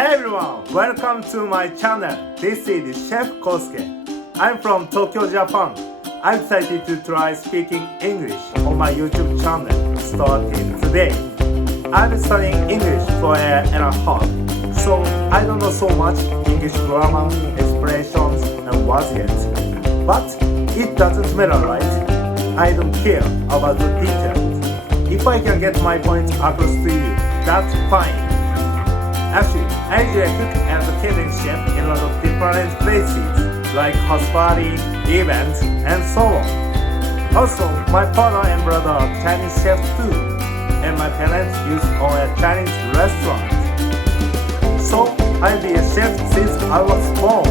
Hey everyone, welcome to my channel. This is Chef KOSUKE. I'm from Tokyo, Japan. I'm excited to try speaking English on my YouTube channel starting today. I've been studying English for a year and a half, so I don't know so much English grammar, expressions, and words yet. But it doesn't matter, right? I don't care about the details. If I can get my point across to you, that's fine. Actually, I usually cook as a catering chef in a lot of different places, like house party, events, and so on. Also, my partner and brother are Chinese chefs too, and my parents used to own a Chinese restaurant. So, I've been a chef since I was born.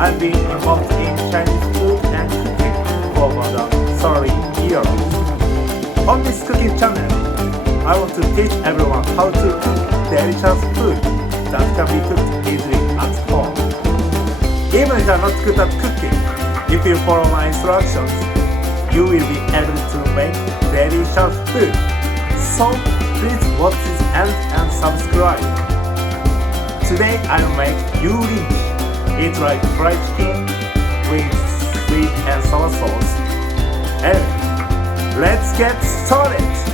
I've been involved in Chinese food and cooking for over 30 years. On this cooking channel, I want to teach everyone how to cook delicious food that can be cooked easily at home. Even if you are not good at cooking, if you follow my instructions, you will be able to make delicious food. So please watch this end and subscribe. Today I will make yurin. It's like fried chicken with sweet and sour sauce. Anyway, let's get started!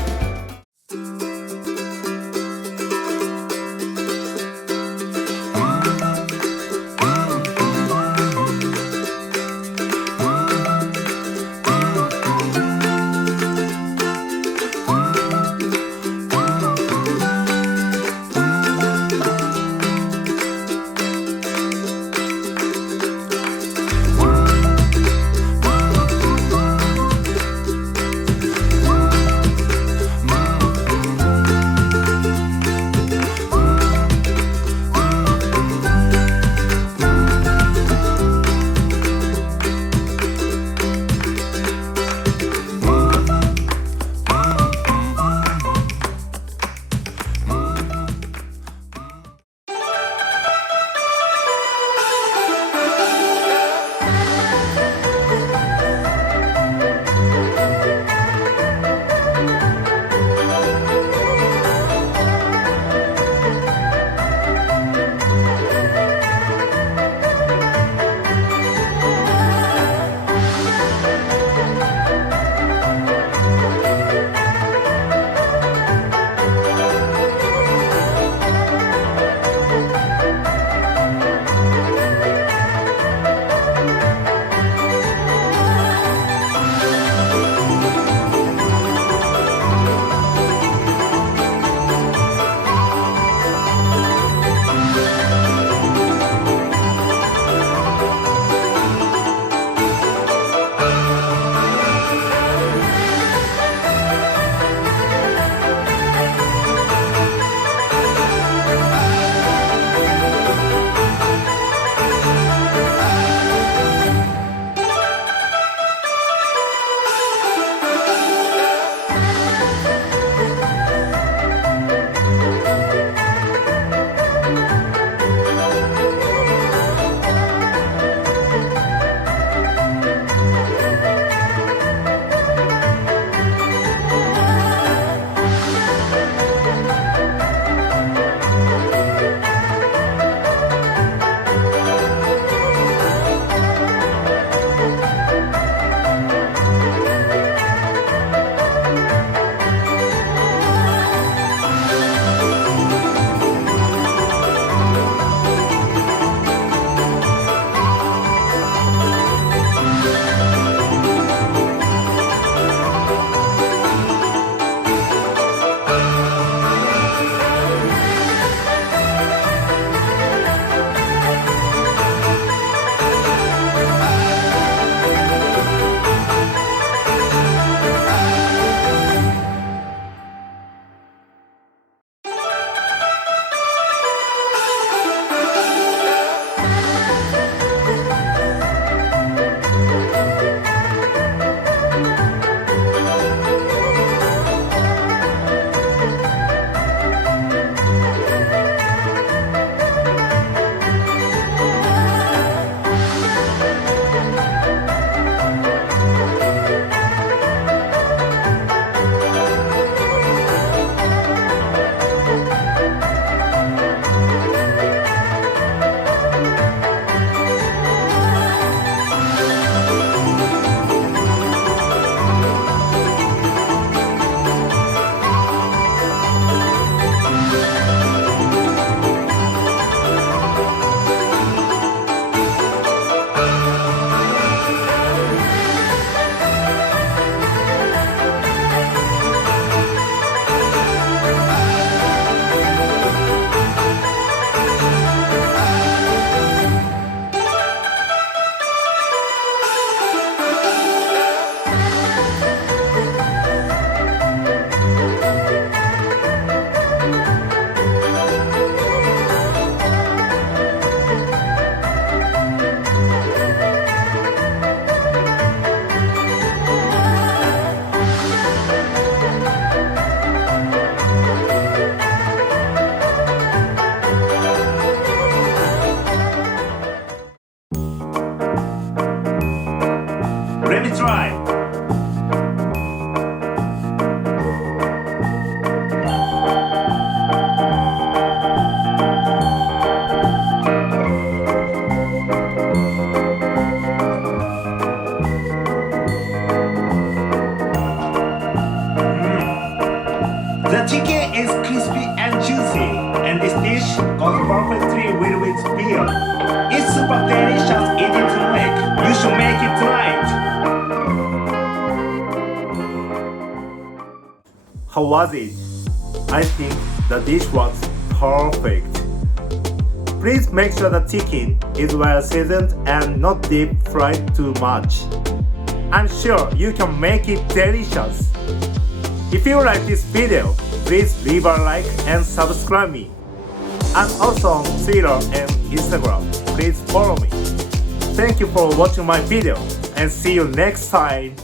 try. The chicken is crispy and juicy, and this dish goes perfectly with beer. It's super delicious, easy to make. You should make it tonight. How was it? I think the dish was perfect. Please make sure the chicken is well seasoned and not deep fried too much. I'm sure you can make it delicious. If you like this video, please leave a like and subscribe me. I'm also on Twitter and Instagram. Please follow me. Thank you for watching my video and see you next time.